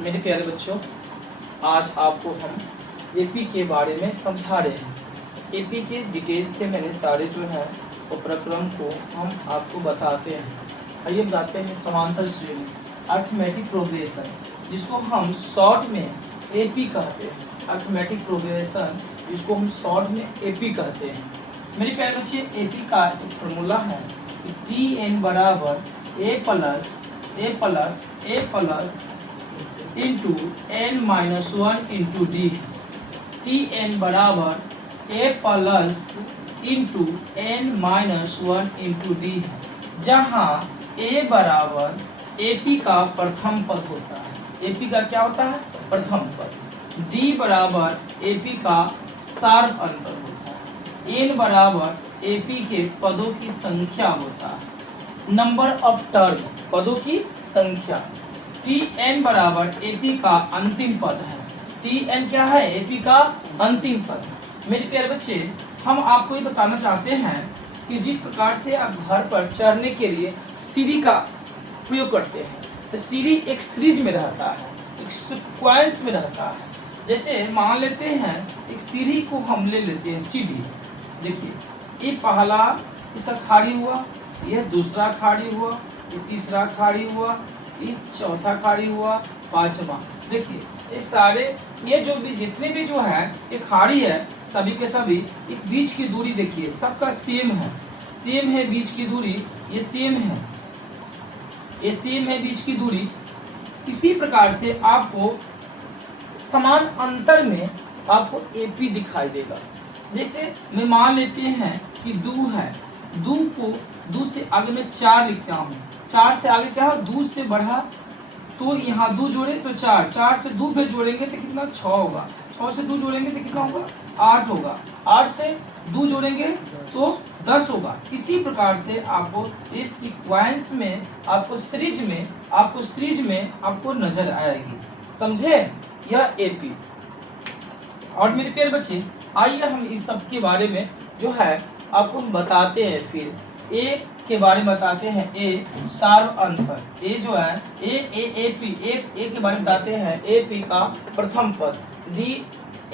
मेरे प्यारे बच्चों, आज आपको हम एपी के बारे में समझा रहे हैं। एपी के डिटेल से मैंने सारे जो है वो प्रक्रम को हम आपको बताते हैं। आइए बताते हैं समांतर श्रेणी अर्थमेटिक प्रोग्रेशन, जिसको हम शॉर्ट में एपी कहते हैं। अर्थमेटिक प्रोग्रेशन जिसको हम शॉर्ट में एपी कहते हैं। मेरे प्यारे बच्चे, एपी का एक फॉर्मूला है कि टी एन बराबर A plus into N minus one into D. T N बराबर A plus into N minus one into D है, जहाँ ए बराबर एपी का प्रथम पद होता है। एपी का क्या होता है? प्रथम पद। डी बराबर एपी का सार्व अंतर होता है। एन बराबर एपी के पदों की संख्या होता है। नंबर ऑफ टर्म, पदों की संख्या। टी एन बराबर एपी का अंतिम पद है। टी एन क्या है? एपी का अंतिम पद। मेरे प्यारे बच्चे, हम आपको ये बताना चाहते हैं कि जिस प्रकार से आप घर पर चढ़ने के लिए सीढ़ी का प्रयोग करते हैं, तो सीढ़ी एक सीरीज में रहता है, एक सीक्वेंस में रहता है। जैसे मान लेते हैं एक सीढ़ी को हम ले लेते हैं। सीढ़ी देखिए, ये पहला इसका खाड़ी हुआ, यह दूसरा खाड़ी हुआ, ये तीसरा खाड़ी हुआ, ये चौथा खाड़ी हुआ, पांचवा। देखिए ये सारे, ये जो भी जितने भी जो है ये खाड़ी है, सभी के सभी एक बीच की दूरी देखिए सबका सेम है। सेम है बीच की दूरी, ये सेम है, ये सेम है बीच की दूरी। इसी प्रकार से आपको समान अंतर में आपको एपी दिखाई देगा। जैसे मैं मान लेते हैं कि दू है, दू से आगे में 4 लिखता हूँ। 4 से आगे क्या है? दू से बढ़ा, तो यहाँ दू जोड़े तो 4, 4 से दू फिर जोड़ेंगे तो कितना? 6 होगा। 6 से दू जोड़ेंगे तो कितना होगा? 8 होगा। 8 से दू जोड़ेंगे तो 10 होगा। इसी प्रकार से आपको इस सीक्वेंस में, आपको सीरीज में आपको नजर आएगी। समझे? यह एपी। और मेरे प्यारे बच्चे, आइए हम इस सब के बारे में जो है आपको हम बताते हैं। फिर ए के बारे में बताते हैं। ए सार्व अंतर, ए जो है एपी, ए के बारे में बताते हैं। एपी का प्रथम पद, डी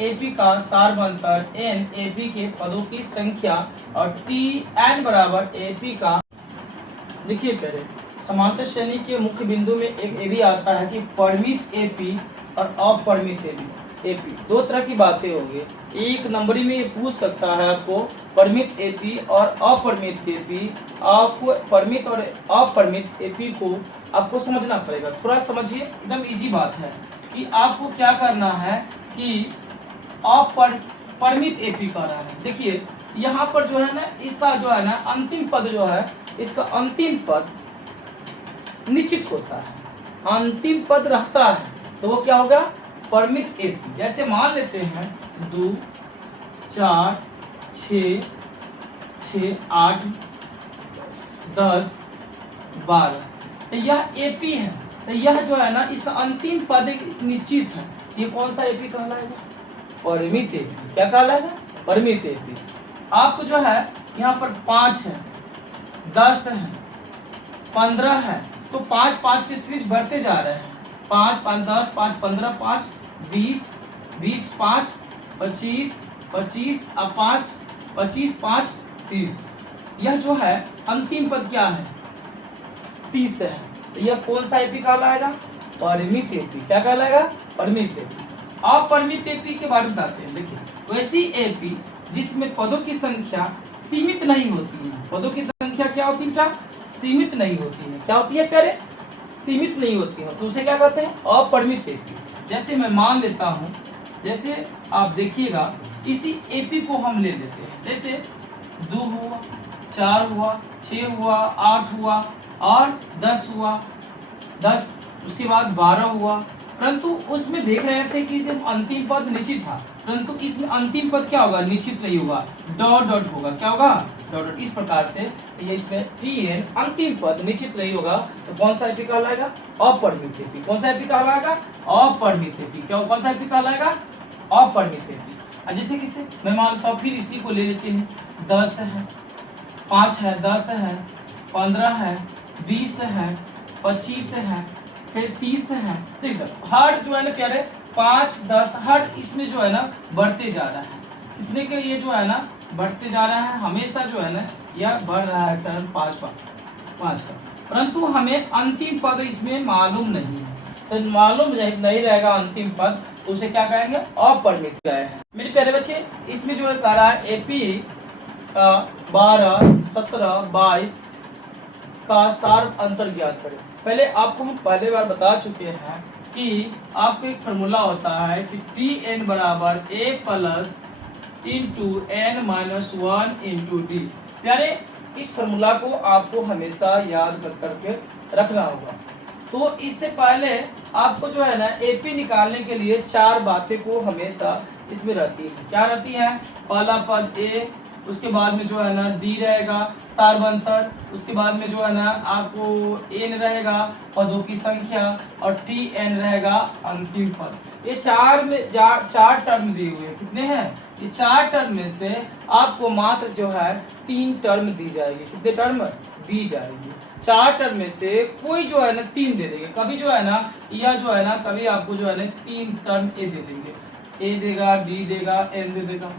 एपी का सार्व अंतर, एन एपी के पदों की संख्या, और टी एन बराबर एपी का। देखिए पहले समांतर श्रेणी के मुख्य बिंदु में एक ए भी आता है कि परिमित एपी और अपरिमित एपी। दो तरह की बातें होंगी। एक नंबरी में ये पूछ सकता है आपको परिमित एपी और अपरिमित एपी। आपको परिमित और अपरिमित एपी को आपको समझना पड़ेगा। थोड़ा समझिए, एकदम इजी बात है कि आपको क्या करना है कि अपरिमित एपी करना है। देखिए यहाँ पर जो है ना, इसका जो है ना अंतिम पद जो है, इसका अंतिम पद निश्चित होता है, अंतिम पद रहता है, तो वो क्या होगा? परिमित एपी। जैसे मान लेते हैं 2, 4, 6, 8, 10, 12, तो यह एपी है। तो यह जो है ना, इसका अंतिम पद निश्चित है। ये कौन सा एपी कहलाएगा? परिमित एपी। क्या कहलाएगा? परिमित एपी। आपको जो है यहाँ पर 5 है, 10 है, 15 है, तो 5 5 के सीरीज बढ़ते जा रहे हैं। 5 5 10 5 15 5 20 20 5 25 25 अब 5 25 5 30। यह जो है अंतिम पद क्या है? 30 है। तो यह कौन सा एपी कहलाएगा? परिमित एपी। क्या कहलाएगा? परिमित एपी। अपरिमित एपी के बारे में बताते हैं। देखिए, वैसी एपी जिसमें पदों की संख्या सीमित नहीं होती है। पदों की संख्या क्या होती है? सीमित नहीं होती है। क्या होती है प्यारे? सीमित नहीं होती है, तो उसे क्या कहते हैं? अपरिमित एपी। जैसे मैं मान लेता हूँ, जैसे आप देखिएगा, इसी एपी को हम ले लेते हैं। जैसे 2 हुआ, 4 हुआ, 6 हुआ, 8 हुआ और 10 हुआ, 10 उसके बाद 12 हुआ। परंतु उसमें देख रहे थे कि जब अंतिम पद निश्चित था, परंतु इसमें अंतिम पद क्या होगा? निश्चित नहीं होगा, डॉट डॉट होगा। क्या होगा? Dot dot. इस प्रकार से ये इसमें टी एन अंतिम पद निश्चित नहीं होगा, तो कौन सा एपी कहलाएगा? अपरिमित एपी। कौन सा एपी कहलाएगा? अपरिमित एपी। क्या कौन सा एपी कहलाएगा? अपरिमित एपी। जैसे किसे मैं मानता हूँ, फिर इसी को ले लेते हैं। 10 है, 5 है, 10 है, 15 है, 20 है, 25 है, फिर 30 है। देखो हर जो है ना प्यारे 5 10 हर इसमें जो है ना बढ़ते जा रहा है। कितने के ये जो है ना बढ़ते जा रहा है, हमेशा जो है ना यह बढ़ रहा है टर्म 5 का, परंतु हमें अंतिम पद इसमें मालूम नहीं है। तो मालूम नहीं रहेगा अंतिम पद, तो उसे क्या कहेंगे, अपरिमित है। मेरे प्यारे बच्चे इसमें जो है कह रहा है एपी का 12 17 22 का सार अंतर ज्ञात करें। पहले आपको हम पहले बार बता चुके हैं कि आपको एक फार्मूला होता है कि टी एन बराबर A plus into N minus 1 into D. प्यारे इस फार्मूला को आपको हमेशा याद करके रखना होगा। तो इससे पहले आपको जो है ना एपी निकालने के लिए 4 बातें को हमेशा इसमें रहती है। क्या रहती है, पहला पद ए, उसके बाद में जो है ना डी रहेगा सार्वंतर, उसके बाद में जो है ना आपको एन रहेगा पदों की संख्या, और टी एन रहेगा अंतिम पद। ये 4 टर्म दिए हुए हैं। कितने हैं, ये 4 टर्म में से आपको मात्र जो है 3 टर्म दी जाएगी। कितने टर्म दी जाएगी, 4 टर्म में से कोई जो है ना 3 दे देंगे। कभी जो है ना यह जो है ना कभी आपको जो है ना 3 टर्म ए दे देंगे, ए देगा, डी देगा, एन दे देगा।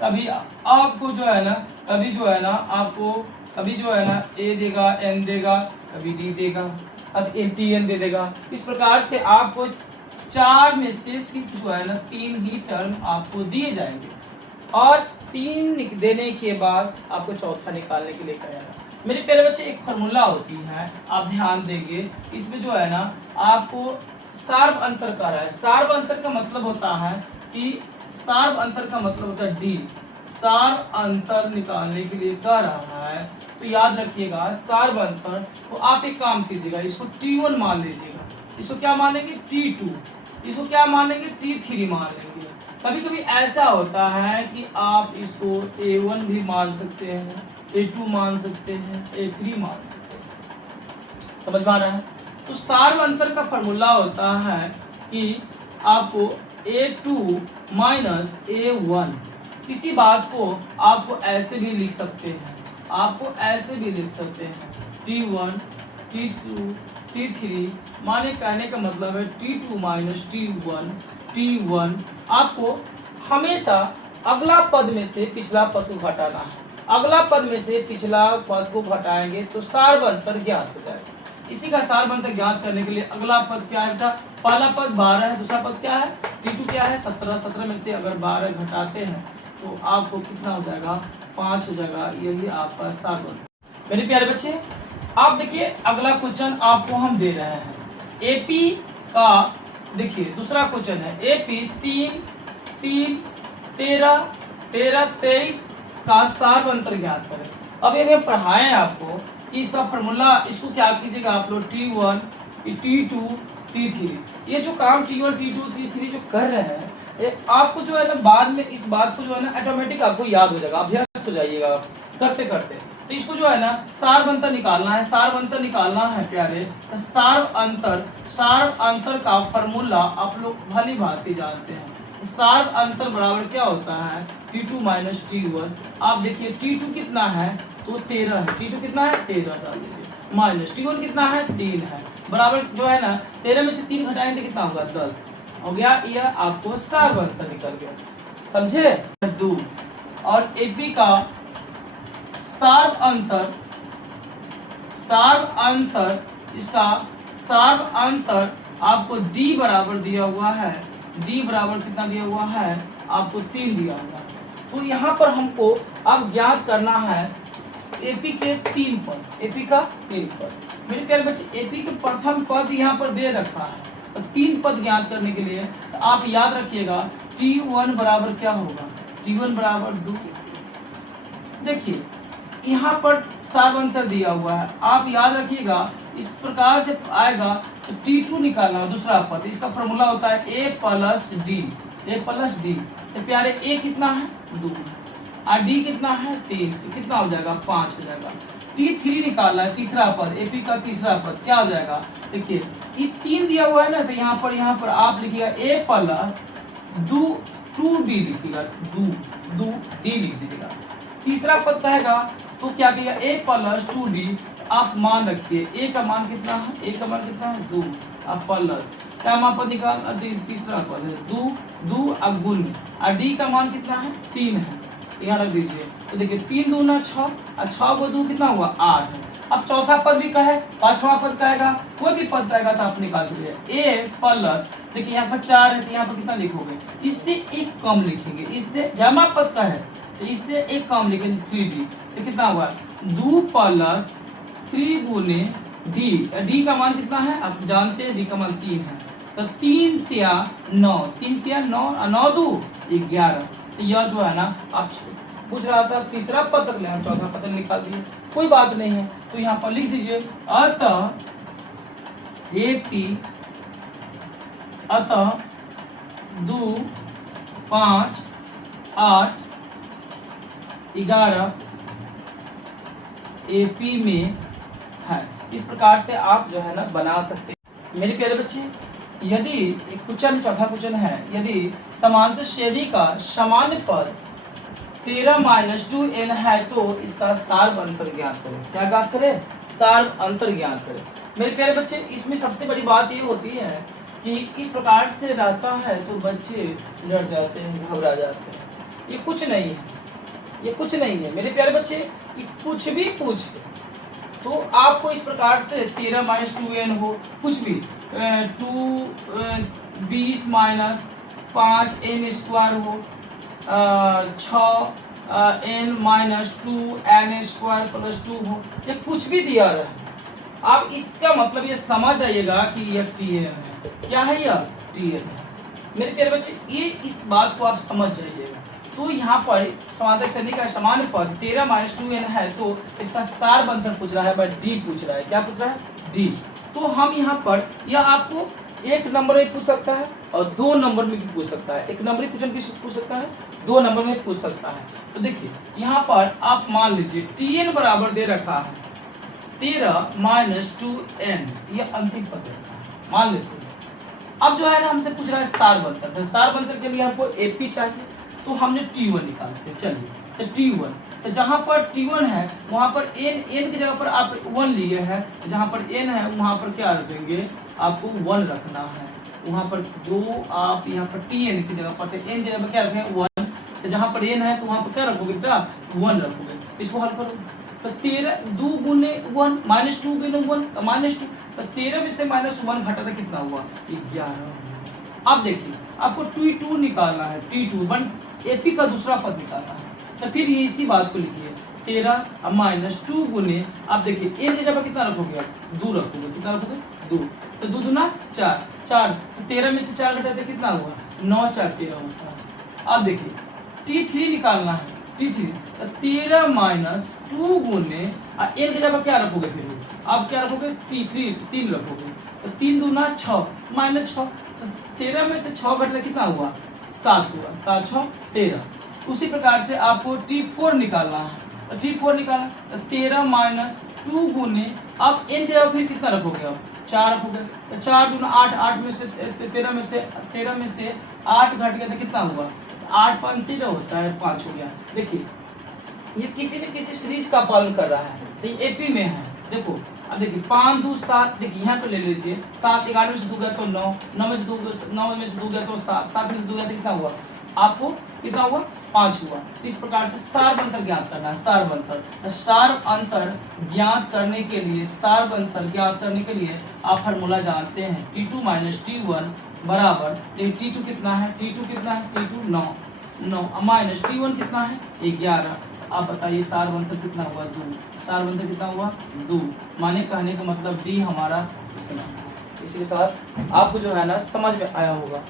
कभी आपको जो है ना कभी जो है ना आपको कभी जो है ना ए देगा, एन देगा, कभी डी देगा, अब टी एन दे देगा। इस प्रकार से आपको 4 में से सिर्फ जो है ना 3 ही टर्म आपको दिए जाएंगे, और 3 देने के बाद आपको चौथा निकालने के लिए कहेगा। मेरे प्यारे बच्चे एक फार्मूला होती है, आप ध्यान देंगे इसमें जो है ना आपको सार्व अंतर कर रहा है। सार्व अंतर का मतलब होता है कि सार्व अंतर का मतलब होता है डी। सार्व अंतर निकालने के लिए कह रहा है, तो याद रखिएगा सार्व अंतर। तो आप एक काम कीजिएगा, इसको T1 मान लीजिएगा, इसको क्या मानेंगे T2, इसको क्या मानेंगे T3 मान लेंगे। कभी कभी ऐसा होता है कि आप इसको A1 भी मान सकते हैं, A2 मान सकते हैं, A3 मान सकते हैं। समझ में आ रहा है। तो सार्व अंतर का फॉर्मूला होता है कि आपको A2 माइनस A1। इसी बात को आपको ऐसे भी लिख सकते हैं, आपको ऐसे भी लिख सकते हैं T1 T2 T3, माने कहने का मतलब है T2 माइनस T1। आपको हमेशा अगला पद में से पिछला पद को घटाना है। अगला पद में से पिछला पद को घटाएंगे तो सार्व अंतर ज्ञात हो जाएगा। इसी का सार्व अंतर ज्ञात करने के लिए अगला पद क्या है बेटा, पहला पद 12 है, दूसरा पद क्या है T2 क्या है 17। 17 में से अगर 12 घटाते हैं तो आपको कितना हो जाएगा, 5 हो जाएगा। यही आपका सार्व अंतर। मेरे प्यारे बच्चे आप देखिए अगला क्वेश्चन आपको हम दे रहे हैं एपी का। देखिए दूसरा क्वेश्चन है एपी 3 3 13 13 23 का सार्व अंतर ज्ञात करें। अब ये पढ़ाएं आपको कि इसका फॉर्मूला, इसको क्या कीजिएगा आप लोग T1 T2 T3, ये जो काम T1 T2 T3 जो कर रहे हैं ये आपको जो है ना बाद में इस बात को जो है ना ऑटोमेटिक आपको याद हो जाएगा, अभ्यस्त हो जाइएगा आप करते करते। तो इसको जो है ना सार्व अंतर निकालना है, सार्व अंतर निकालना है प्यारे। तो सार्व अंतर का फॉर्मूला आप लोग भली भांति जानते हैं। सार्व अंतर बराबर क्या होता है T2 माइनस T1। आप देखिए T2 कितना है तो 13 है, T2 कितना है 13 डाल दीजिए, माइनस T1 कितना है 3 है, बराबर जो है ना 13 में से 3 घटाएंगे तो कितना होगा 10 हो गया। यह आपको सार्व अंतर निकल गया, समझे। 2 और एपी का सार्व अंतर इसका सार्व अंतर आपको D बराबर दिया हुआ है, D बराबर कितना दिया हुआ है आपको 3 दिया हुआ है। तो यहाँ पर हमको अब ज्ञात करना है एपी के 3 पद, एपी का 3 पद। मेरे प्यारे बच्चे एपी के प्रथम पद यहाँ पर दे रखा है, तो 3 पद ज्ञात करने के लिए तो आप याद रखिएगा T1 बराबर क्या होगा, T1 बराबर 2। देखिए यहाँ पर सार्व अंतर दिया हुआ है, आप याद रखिएगा इस प्रकार से आएगा। तो T2 निकालना दूसरा पद, इसका फॉर्मूला होता है A प्लस डी। तो प्यारे A कितना है 2 और D कितना है 3, तो कितना हो जाएगा 5 हो जाएगा। T3 निकालना है तीसरा पद, एपी का तीसरा पद क्या हो जाएगा, देखिए ये 3 दिया हुआ है ना, तो यहाँ पर आप लिखिएगा A प्लस 2D लिखिएगा, 2D लिख दीजिएगा। तीसरा पद कहेगा तो क्या कहेगा A प्लस 2D। आप मान रखिए A का मान कितना है, A का मान कितना है 2, अब प्लस क्या मान पद निकाल, तीसरा पद है दो, दो गुण और डी का मान कितना है 3 है, यहाँ रख दीजिए। तो देखिए 3 दूना 6 और 6 को 2 कितना हुआ 8। अब चौथा पद भी कहे, पांचवा पद कहेगा, कोई भी पद कहेगा तो आप निकाल सकते ए प्लस, देखिए यहाँ पर 4 है तो यहाँ पर कितना लिखोगे, इससे एक कम लिखेंगे, इससे जमा पद का है तो इससे एक कम लिखेंगे 3d, तो कितना हुआ 2 प्लस 3 गुने डी, डी का मान कितना है आप जानते हैं, डी का मान 3 है, तो 3 तिया 9, 3 तिया 9 और 9 2 11। तो यह जो है ना आप पूछ रहा था तीसरा पद तक ले, हम चौथा पद निकाल दिए, कोई बात नहीं है। तो यहाँ पर लिख दीजिए अतः AP अतः 2 5 8 11 AP में है। इस प्रकार से आप जो है ना बना सकते हैं। मेरे प्यारे बच्चे, यदि क्वेश्चन चौथा क्वेश्चन है, यदि समांतर श्रेणी का सामान्य पद 13 - 2n है तो इसका सार्व अंतर ज्ञात करो। क्या ज्ञात करें? सार्व अंतर ज्ञात करें। मेरे प्यारे बच्चे, इसमें सबसे बड़ी बात ये होती है कि इस प्रकार से रहता है तो बच्चे डर जाते हैं, घबरा जाते हैं। ये कुछ नहीं है, ये कुछ नहीं है मेरे प्यारे बच्चे, ये कुछ भी पूछ तो आपको इस प्रकार से 13 - 2n हो, कुछ भी 20 - 5n² हो, 6n - 2n² + 2 हो, या कुछ भी दिया रहा, आप इसका मतलब ये समझ आइएगा कि यह tn है। क्या है यह? tn है। मेरे प्यारे बच्चे, ये इस बात को आप समझ जाइएगा। तो यहाँ पर समांतर श्रेणी का समान पद 13 - 2n है तो इसका सार अंतर पूछ रहा है, बट डी पूछ रहा है। क्या पूछ रहा है? डी। तो हम यहाँ पर यह आपको 1 नंबर में पूछ सकता है और 2 नंबर में भी पूछ सकता है। 1 नंबर क्वेश्चन भी पूछ सकता है, 2 नंबर में पूछ सकता है। तो देखिए यहाँ पर आप मान लीजिए tn बराबर दे रखा है 13 - 2n, ये अंतिम पद है, मान लेते हैं। अब जो है ना हमसे पूछ रहा है सार अंतर, तो सार अंतर के लिए हमको AP चाहिए, तो हमने T1 निकालते हैं। चलिए, तो T1, तो जहाँ पर T1 है वहाँ पर n की जगह पर आप 1 लिए हैं, जहाँ पर n है वहाँ पर क्या रखेंगे, आपको 1 रखना है। वहाँ पर जो आप यहाँ पर Tn की जगह पर n की जगह पर क्या रखेंगे 1, तो जहाँ पर n है तो वहाँ पर क्या रखोगे बेटा 1 रखोगे। इसको हल करो, तो 13 2 गुने 1 -2 गुने 1 -2, तो 13 में से -1 घटाना कितना हुआ 11। अब देखिए आपको T2 निकालना है, T2 AP का दूसरा पद निकालना है, तो फिर ये इसी बात को लिखिए 13 - 2 गुने, आप देखिए n की जगह कितना रखोगे आप 2 रखोगे, कितना रखोगे 2, तो 2 दूना 4 4, तो 13 में से 4 घटाते कितना हुआ 9 4 13 होता है। अब देखिए T3 निकालना है, T3, तो 13 - 2 गुने n की जगह क्या रखोगे, फिर आप क्या रखोगे 3 रखोगे, तो 3 दूना 6 -6, तो 13 में से 6 घटना कितना हुआ 7 हुआ, 7 6 13। उसी प्रकार से आपको T4 निकालना है, तो T4 निकालना, तो 13 - 2 गुने, अब n जगह फिर कितना रखोगे आप 4 रखोगे, तो 4 दूना 8, 8 में से 13 में से 8 घट गया तो कितना हुआ 8 5 13 होता है, 5 हो गया। देखिए ये किसी न किसी सीरीज का पालन कर रहा है, तो ये AP में है। देखो अब देखिए 5 2 7, देखिए यहाँ पे ले लीजिए 7, 11 में से 2 गया तो 9, 9 में से 2 गया तो 7, 7 में से 2 गया तो कितना हुआ, आपको कितना हुआ 5 हुआ। तो इस प्रकार से सार अंतर ज्ञात करना है, सार अंतर। सार अंतर ज्ञात करने के लिए, सार अंतर ज्ञात करने के लिए आप फार्मूला जानते हैं, T2 - T1 बराबर, देखिए T2 कितना है, T2 कितना है, T2 9 माइनस T1 कितना है 11। आप बताइए सार अंतर कितना हुआ 2, सार अंतर कितना हुआ 2, माने कहने का मतलब D हमारा इतना। इसी के साथ आपको जो है ना समझ में आया होगा।